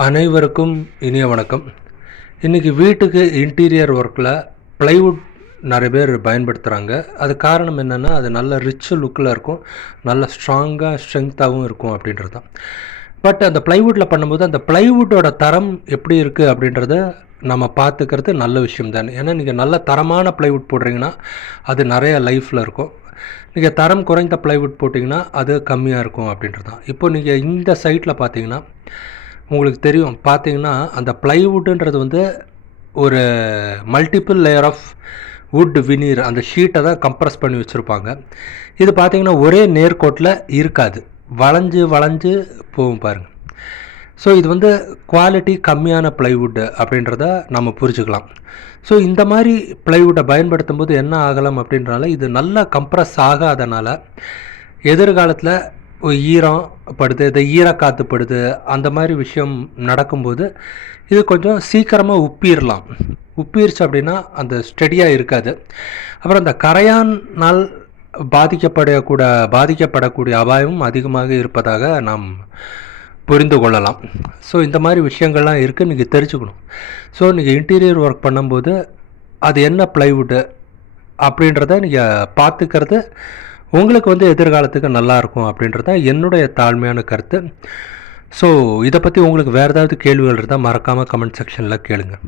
அனைவருக்கும் இனிய வணக்கம். இன்றைக்கி வீட்டுக்கு இன்டீரியர் ஒர்க்கில் ப்ளைவுட் நிறைய பேர் பயன்படுத்துகிறாங்க. அது காரணம் என்னென்னா, அது நல்ல ரிச் லுக்கில் இருக்கும், நல்ல ஸ்ட்ரென்த்தாகவும் இருக்கும் அப்படின்றது தான். பட் அந்த ப்ளைவுட்டில் பண்ணும்போது அந்த ப்ளைவுட்டோட தரம் எப்படி இருக்குது அப்படின்றத நம்ம பார்த்துக்கிறது நல்ல விஷயம் தானே. ஏன்னா நீங்கள் நல்ல தரமான ப்ளைவுட் போடுறீங்கன்னா அது நிறைய லைஃப்பில் இருக்கும். நீங்கள் தரம் குறைந்த ப்ளைவுட் போட்டிங்கன்னா அது கம்மியாக இருக்கும் அப்படின்றது தான். இப்போது நீங்கள் இந்த சைட்டில் பார்த்தீங்கன்னா உங்களுக்கு தெரியும். பார்த்தீங்கன்னா அந்த ப்ளைவுட்டுன்றது ஒரு மல்டிபிள் லேயர் ஆஃப் வுட் வினீர் அந்த ஷீட்டை தான் கம்ப்ரஸ் பண்ணி வச்சுருப்பாங்க. இது பார்த்திங்கன்னா ஒரே நேர்கோட்டில் இருக்காது, வளைஞ்சு வளைஞ்சு போகும் பாருங்கள். ஸோ இது குவாலிட்டி கம்மியான ப்ளைவுட்டு அப்படின்றத நம்ம புரிஞ்சுக்கலாம். ஸோ இந்த மாதிரி ப்ளைவுட்டை பயன்படுத்தும் போது என்ன ஆகலாம் அப்படின்றனால, இது நல்லா கம்ப்ரஸ் ஆகாதனால எதிர்காலத்தில் ஈரம் படுது, இந்த ஈரக்காற்று படுது, அந்த மாதிரி விஷயம் நடக்கும்போது இது கொஞ்சம் சீக்கிரமாக உப்பிருச்சு அப்படின்னா அந்த ஸ்டெடியாக இருக்காது. அப்புறம் அந்த கரையானால் பாதிக்கப்படக்கூடிய அபாயமும் அதிகமாக இருப்பதாக நாம் புரிந்து கொள்ளலாம். ஸோ இந்த மாதிரி விஷயங்கள்லாம் இருக்குது, நீங்கள் தெரிஞ்சுக்கணும். ஸோ நீங்கள் இன்டீரியர் ஒர்க் பண்ணும்போது அது என்ன ப்ளைவுட்டு அப்படின்றத நீங்கள் பார்த்துக்கிறது உங்களுக்கு எதிர்காலத்துக்கு நல்லாயிருக்கும் அப்படின்றது தான் என்னுடைய தாழ்மையான கருத்து. ஸோ இதை பற்றி உங்களுக்கு வேறு ஏதாவது கேள்விகள் இருந்தால் மறக்காமல் கமெண்ட் செக்ஷனில் கேளுங்கள்.